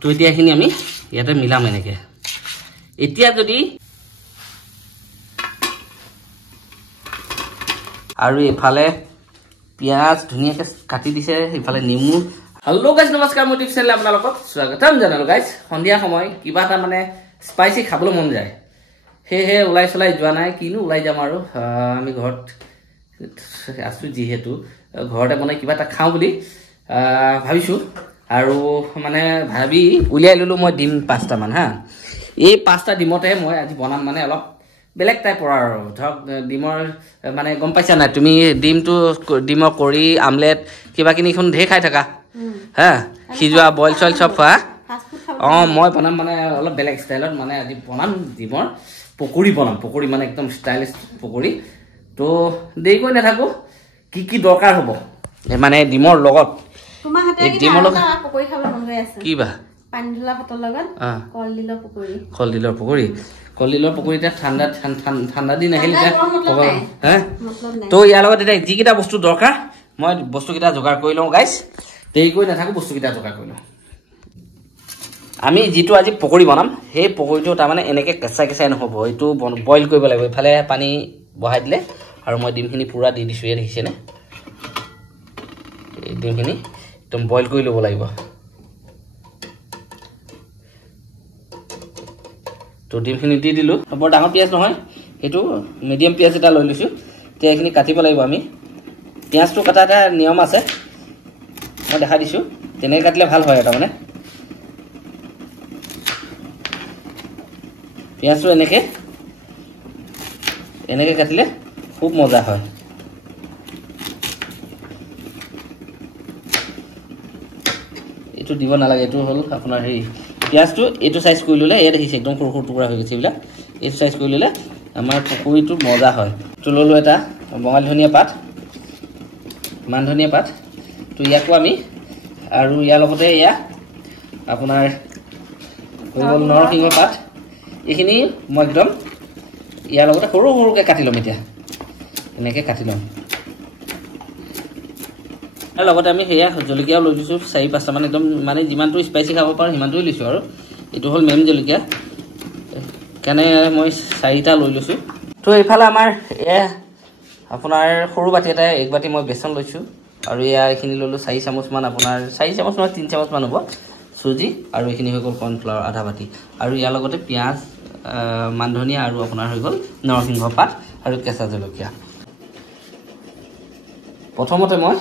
তো এতিয়া এইখিনি আমি ইয়াতে মিলাম এনেকে এতিয়া যদি আৰু এফালে পিয়াজ ধুনিয়াকে কাটি দিছে ইফালে নেমু হেল্ল গাইস নমস্কাৰ মই টিপছ চেনেল আপোনালোকক স্বাগতম জনালো গাইস সন্ধিয়া সময় কিবা এটা মানে স্পাইসি খাবলৈ মন যায় হে উলাই চলাই যোৱা নাই কিনো উলাই যাম আৰু আমি ঘৰত আছো যিহেতু ঘৰতে বনাই কিবা এটা খাওঁ বুলি ভাবিছো আৰু মানে ভাবি উলিয়াই ললো মই ডিম 5টা মান হা এই 5টা ডিমতে মই আজি বনাম মানে অলপ বেলেগ টাইপৰ আৰু ধৰক ডিমৰ মানে গম পাইছা না তুমি ডিমৰ কৰি আমলেট কিবা কিনিখন ঢে খাই থাকা হা সিজোৱা বইল চইল সব খোৱা মই বনাম মানে অলপ বেলেগ ষ্টাইলত মানে আজি বনাম ডিমৰ পকৰি মানে একদম ষ্টাইলিছ পকৰি তো দেৰি কৰি নাথাকো কি দৰকাৰ হ'ব মানে ডিমৰ লগত তোমাৰ হাতে ডিমৰ লগত পকৰি খাব মন গৈ আছে কি বা পানী ঢলা ভাতৰ লগত কলডিলৰ পকৰিটা ঠাণ্ডা দিন আহিলে হা তো ইয়াৰ লগত এটা যিকেইটা বস্তু দৰকাৰ মই বস্তুকেইটা যোগাৰ কৰি লওঁ গাইছ দেৰি কৰি নাথাকো বস্তুকেইটা যোগাৰ কৰি লওঁ আমি যিটো আজি পকৰি বনাম সেই পকৰিটো তাৰমানে এনেকে কেঁচাই নহ'ব এইটো বইল কৰিব লাগিব ইফালে পানী বহাই দিলে আৰু মই ডিমখিনি পুৰা দি দিছোঁ ইয়াত দেখিছেনে এই ডিমখিনি একদম বইল কৰি ল'ব লাগিব তো ডিমখিনি দি দিলোঁ বৰ ডাঙৰ পিঁয়াজ নহয় সেইটো মিডিয়াম পিঁয়াজ এটা লৈ লৈছোঁ এতিয়া এইখিনি কাটিব লাগিব আমি পিঁয়াজটো কটা এটা নিয়ম আছে মই দেখা দিছোঁ তেনেকৈ কাটিলে ভাল হয় তাৰমানে পিঁয়াজটো এনেকৈ কাটিলে খুব মজা হয় এইটো দিব নালাগে এইটো হ'ল আপোনাৰ হেৰি পিঁয়াজটো এইটো চাইজ কৰি ল'লে ইয়াত দেখিছে একদম সৰু টুকুৰা হৈ গৈছে এইবিলাক এইটো চাইজ কৰি ল'লে আমাৰ পকৰিটো মজা হয় তো ল'লোঁ এটা বঙালী ধনিয়া পাত মান ধনিয়া পাত তো ইয়াকো আমি আৰু ইয়াৰ লগতে এয়া আপোনাৰ হৈ গ'ল নৰসিংহ পাত এইখিনি মই একদম ইয়াৰ লগতে সৰুকৈ কাটি ল'ম এতিয়া এনেকৈ কাটি ল'ম আৰু লগতে আমি সেয়া জলকীয়াও লৈ লৈছোঁ 4-5টা মান একদম মানে যিমানটো স্পাইচি খাব পাৰোঁ সিমানটোৱে লৈছোঁ আৰু এইটো হ'ল মেম জলকীয়া সেইকাৰণে মই 4টা লৈ লৈছোঁ তো এইফালে আমাৰ এয়া আপোনাৰ সৰু বাতি এটা 1 বাতি মই বেচন লৈছোঁ আৰু এয়া এইখিনি ল'লোঁ 4 চামুচমান আপোনাৰ 4 চামুচ নহয় 3 চামুচমান হ'ব চুজি আৰু এইখিনি হৈ গ'ল কৰ্ণফ্লাৱাৰ আধা বাতি আৰু ইয়াৰ লগতে পিঁয়াজ মান ধনিয়া আৰু আপোনাৰ হৈ গ'ল নৰসিংহ পাত আৰু কেঁচা জলকীয়া প্ৰথমতে মই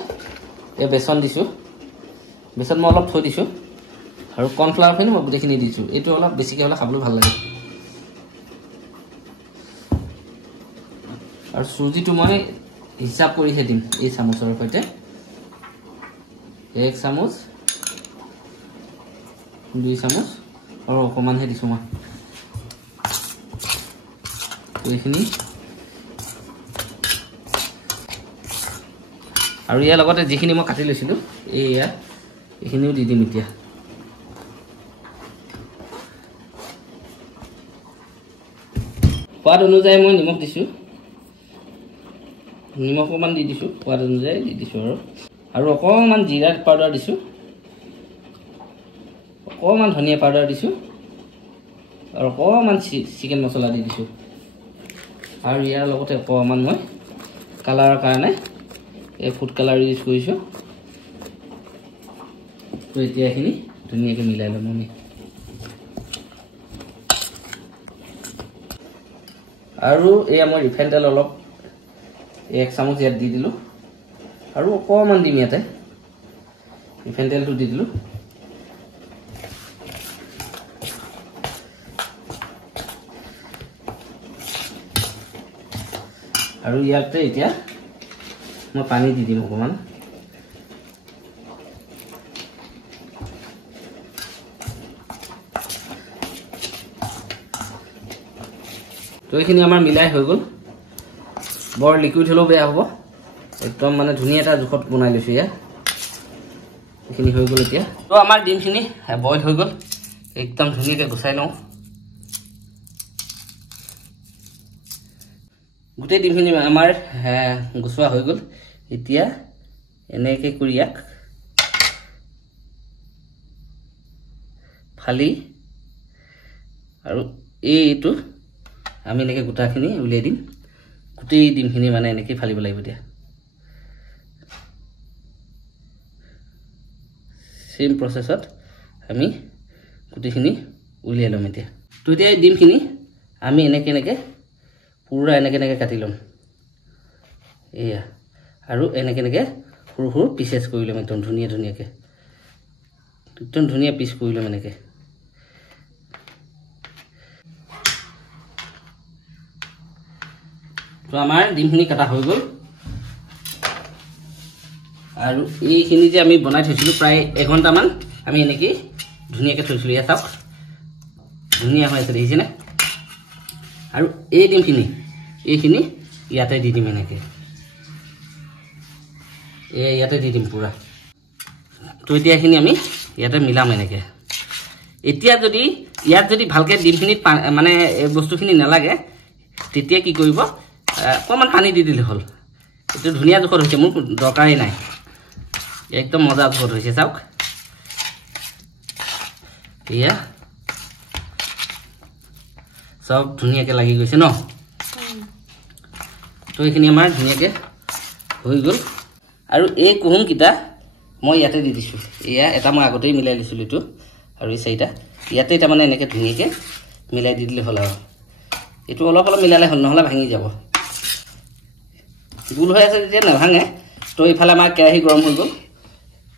এই বেচন দিছোঁ বেচন মই অলপ থৈ দিছোঁ আৰু কৰ্ণফ্লাৱাৰখিনি মই গোটেইখিনি দিছোঁ এইটো অলপ বেছিকৈ হ'লে খাবলৈ ভাল লাগে আৰু চুজিটো মই হিচাপ কৰিহে দিম এই চামুচৰ সৈতে 1 চামুচ 2 চামুচ আৰু অকণমানহে দিছোঁ মই এইখিনি আৰু ইয়াৰ লগতে যিখিনি মই কাটি লৈছিলোঁ এইখিনিও দি দিম এতিয়া সোৱাদ অনুযায়ী মই নিমখ দিছোঁ নিমখ অকণমান দি দিছোঁ সোৱাদ অনুযায়ী দি দিছোঁ আৰু অকণমান জিৰা পাউডাৰ দিছোঁ অকণমান ধনিয়া পাউডাৰ দিছোঁ আৰু অকণমান চিকেন মছলা দি দিছোঁ আৰু ইয়াৰ লগতে অকণমান মই কালাৰৰ কাৰণে এই ফুড কালাৰ ইউজ কৰিছোঁ তো এতিয়া এইখিনি ধুনীয়াকৈ মিলাই ল'ম আমি আৰু এয়া মই ৰিফাইন তেল অলপ 1 চামুচ ইয়াত দি দিলোঁ আৰু অকণমান দিম ইয়াতে ৰিফাইন তেলটো দি দিলোঁ আৰু ইয়াতে এতিয়া মই পানী দি দিম অকণমান তো এইখিনি আমাৰ মিলাই হৈ গ'ল বৰ লিকুইড হ'লেও বেয়া হ'ব একদম মানে ধুনীয়া এটা জোখত বনাই লৈছোঁ ইয়াত এইখিনি হৈ গ'ল এতিয়া তো আমাৰ ডিমখিনি বইল হৈ গ'ল একদম ধুনীয়াকৈ গুচাই লওঁ গোটেই ডিমখিনি আমাৰ গুচোৱা হৈ গ'ল এতিয়া এনেকৈ কৰি ইয়াক ফালি আৰু এইটো আমি এনেকৈ গোটাখিনি উলিয়াই দিম গোটেই ডিমখিনি মানে এনেকৈ ফালিব লাগিব এতিয়া সেম প্ৰসেছত আমি গোটেইখিনি উলিয়াই ল'ম এতিয়া তো এতিয়া এই ডিমখিনি আমি এনেকৈ পুৰা এনেকৈ কাটি ল'ম এয়া আৰু এনেকৈ সৰু সৰু পিচেছ কৰি ল'ম একদম ধুনীয়াকৈ একদম ধুনীয়া পিচ কৰি ল'ম এনেকৈ তো আমাৰ ডিমখিনি কাটা হৈ গ'ল আৰু এইখিনি যে আমি বনাই থৈছিলোঁ প্ৰায় এঘণ্টামান আমি এনেকৈ ধুনীয়াকৈ থৈছিলোঁ ইয়াত চাওক ধুনীয়া হৈ আছে দেখিছেনে আৰু এই ডিমখিনি এইখিনি ইয়াতে দি দিম এনেকৈ ইয়াতে দি দিম পুৰা তো এতিয়া এইখিনি আমি ইয়াতে মিলাম এনেকৈ এতিয়া যদি ইয়াত যদি ভালকৈ ডিমখিনিত মানে বস্তুখিনি নালাগে তেতিয়া কি কৰিব অকণমান পানী দি দিলে হ'ল এইটো ধুনীয়া জোখত হৈছে মোৰ দৰকাৰেই নাই একদম মজা জোখত হৈছে চাওক এয়া সব ধুনীয়াকৈ লাগি গৈছে ন তো এইখিনি আমাৰ ধুনীয়াকৈ হৈ গ'ল আৰু এই কুহুমকেইটা মই ইয়াতে দি দিছোঁ এয়া এটা মই আগতেই মিলাই দিছিলোঁ এইটো আৰু এই চাৰিটা ইয়াতে তাৰমানে এনেকৈ ধুনীয়াকৈ মিলাই দি দিলে হ'ল আৰু এইটো অলপ মিলালে হ'ল নহ'লে ভাঙি যাব গোল হৈ আছে যেতিয়া নাভাঙে তো এইফালে আমাৰ কেৰাহী গৰম হৈ গ'ল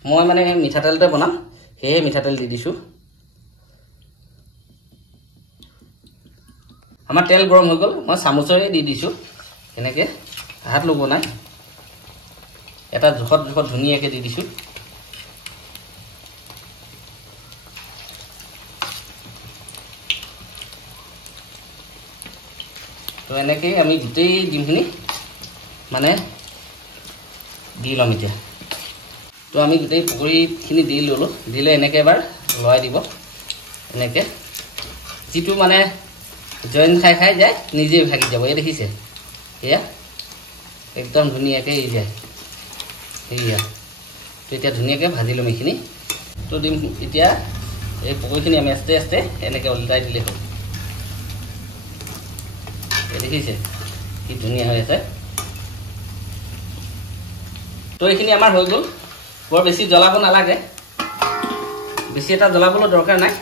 মই মানে মিঠাতেলতে বনাম সেয়ে মিঠাতেল দি দিছোঁ আমাৰ তেল গৰম হৈ গ'ল মই চামুচেৰে দি দিছোঁ এনেকৈ হাত ল'ব নাই এটা জোখত ধুনীয়াকৈ দি দিছোঁ তো এনেকৈ আমি গোটেই ডিমখিনি মানে দি ল'ম এতিয়া তো আমি গোটেই পকৰিখিনি দি ল'লোঁ দিলে এনেকৈ এবাৰ লৰাই দিব এনেকৈ যিটো মানে জইন খাই যায় নিজেই ভাগি যাব এই দেখিছে এয়া একদম ধুনীয়াকৈ এৰি যায় এয়া তো এতিয়া ধুনীয়াকৈ ভাজি ল'ম এইখিনি তো দিম এতিয়া এই পকৰিখিনি আমি আস্তে আস্তে এনেকৈ ওলটাই দিলে হ'ল এই দেখিছে কি ধুনীয়া হৈ আছে তো এইখিনি আমাৰ হৈ গ'ল বৰ বেছি জ্বলাব নালাগে বেছি এটা জ্বলাবলৈ দৰকাৰ নাই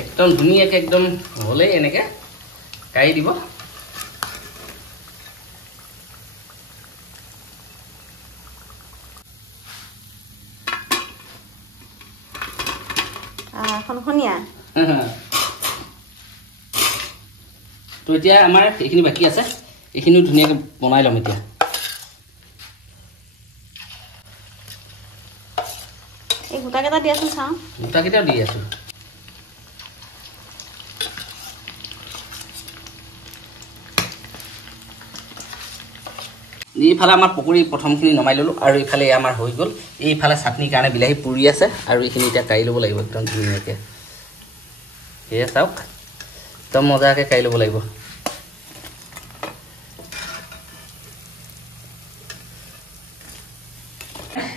একদম ধুনীয়াকৈ একদম হ'লেই এনেকৈ কাঢ়ি দিব তো এতিয়া আমাৰ এইখিনি বাকী আছে এইখিনিও ধুনীয়াকৈ বনাই ল'ম এতিয়া এই গোটাকেইটা দি আছোঁ চাওঁ গোটাকেইটাও দি আছোঁ এইফালে আমাৰ পকৰি প্ৰথমখিনি নমাই ল'লোঁ আৰু এইফালে আমাৰ হৈ গ'ল এইফালে চাটনিৰ কাৰণে বিলাহী পুৰি আছে আৰু এইখিনি এতিয়া কাঢ়ি ল'ব লাগিব একদম ধুনীয়াকৈ সেয়া চাওক একদম মজাকৈ কাঢ়ি ল'ব লাগিব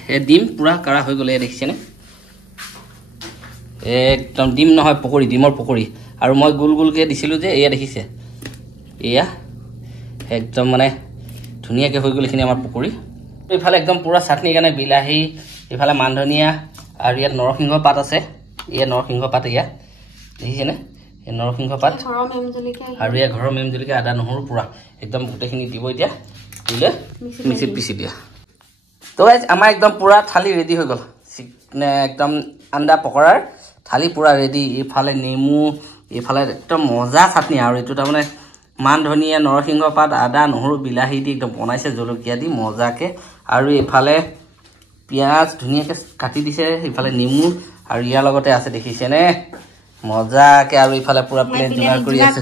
এই ডিম পুৰা কাঢ়া হৈ গ'লে দেখিছেনে একদম ডিম নহয় পকৰি ডিমৰ পকৰি আৰু মই গোলকৈ দিছিলোঁ যে এয়া দেখিছে এয়া একদম মানে ধুনীয়াকৈ হৈ গ'ল এইখিনি আমাৰ পকৰি এইফালে একদম পুৰা চাটনিৰ কাৰণে বিলাহী এইফালে মান ধনিয়া আৰু ইয়াত নৰসিংহ পাত আছে এয়া নৰসিংহ পাত এয়া দেখিছেনে এই নৰসিংহ পাত আৰু এয়া ঘৰৰ মেম জলকীয়া আদা নহৰু পুৰা একদম গোটেইখিনি দিব এতিয়া দিলে মিক্সিত পিচি দিয়া তো আমাৰ একদম পুৰা থালি ৰেডি হৈ গ'ল একদম আন্দা পকৰাৰ থালি পুৰা ৰেডি এইফালে নেমু এইফালে একদম মজা চাটনি আৰু এইটো তাৰমানে মান ধনিয়া নৰসিংহ পাত আদা নহৰু বিলাহী দি একদম বনাইছে জলকীয়া দি মজাকৈ আৰু এইফালে পিঁয়াজ ধুনীয়াকৈ কাটি দিছে এইফালে নেমু আৰু ইয়াৰ লগতে আছে দেখিছেনে মজাকৈ আৰু এইফালে পুৰা প্লেট যোগাৰ কৰি আছে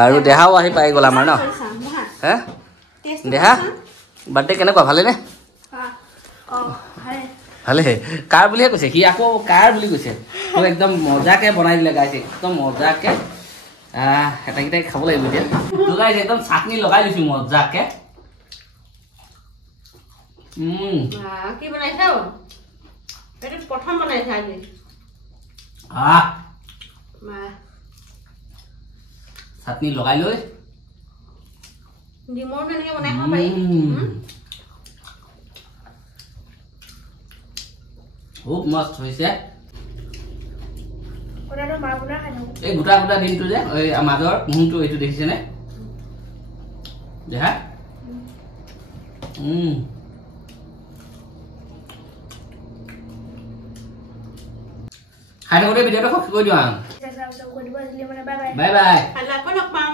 আৰু দেহাও আহি পাই গ'ল আমাৰ ন হে দেহা বাৰ্থডে কেনেকুৱা ভালেনে ভালে কাৰ বুলিহে কৈছে সি আকৌ কাৰ বুলি কৈছে তো একদম মজাকৈ বনাই দিলে গাইছে একদম মজাকৈ এটাকেইটাই খাব লাগিব এতিয়া তো গাইছে একদম চাটনি লগাই লৈছোঁ মজাকৈ কি বনাইছা প্ৰথম বনাইছা আজি চাটনি লগাই লৈ ডিমৰ এনেকৈ বনাই খাব পাৰি খুব মস্ত হৈছে কথাটো মা বনাই খাই থাকোঁ এই গোটা গোটা দিনটো যে এই মাজৰ মুহূৰ্তটো এইটো দেখিছেনে দেহা খাই থাকোঁতে ভিডিঅ'টো শেষ কৰি দিওঁ বাই বাই আকৌ লগ পাম